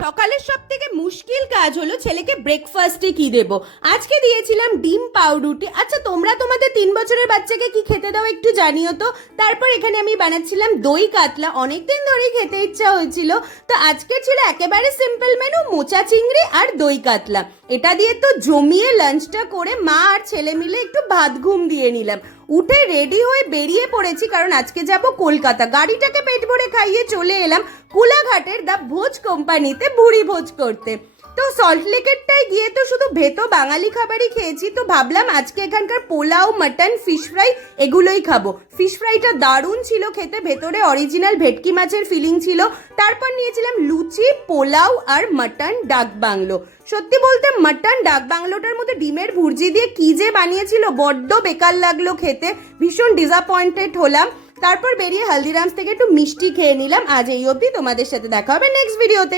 সকালের সব থেকে মুশকিল কাজ হলো ছেলেকে ব্রেকফাস্টে কি দেব? আজকে দিয়েছিলাম ডিম পাউরুটি। আচ্ছা তোমরা তোমাদের তিন বছরের বাচ্চাকে কি খেতে দাও একটু জানিও তো? তারপর এখানে আমি বানাচ্ছিলাম দই কাতলা। অনেকদিন ধরেই খেতে ইচ্ছা হয়েছিল। তো আজকে ছিল একেবারে সিম্পল মেনু মোচা, চিংড়ি আর দই কাতলা। এটা দিয়ে তো জমিয়ে লাঞ্চটা করে মা আর ছেলে মিলে একটু ভাত ঘুম দিয়ে নিলাম। উঠে রেডি হয়ে বেরিয়ে পড়েছি কারণ আজকে যাব কলকাতা। গাড়িটাকে পেট ভরে খাইয়ে চলে এলাম কুলাঘাটের দা ভোজ কোম্পানিতে ভুড়ি ভোজ করতে। তো সল্ট সল্টলেকেরটায় গিয়ে তো শুধু ভেতো বাঙালি খাবারই খেয়েছি, তো ভাবলাম আজকে এখানকার পোলাও মাটন ফিশ ফ্রাই এগুলোই খাব। ফিশ ফ্রাইটা দারুণ ছিল খেতে, ভেতরে অরিজিনাল ভেটকি মাছের ফিলিং ছিল। তারপর নিয়েছিলাম লুচি, পোলাও আর মাটন ডাক বাংলো। সত্যি বলতে মাটন ডাক বাংলোটার মধ্যে ডিমের ভুর্জি দিয়ে কি যে বানিয়েছিল, বড্ড বেকার লাগল খেতে। ভীষণ ডিসঅ্যাপয়েন্টেড হলাম। তারপর বেরিয়ে হালদিরামস থেকে একটু মিষ্টি খেয়ে নিলাম। আজ এই অবধি তোমাদের সাথে দেখা হবে নেক্সট ভিডিওতে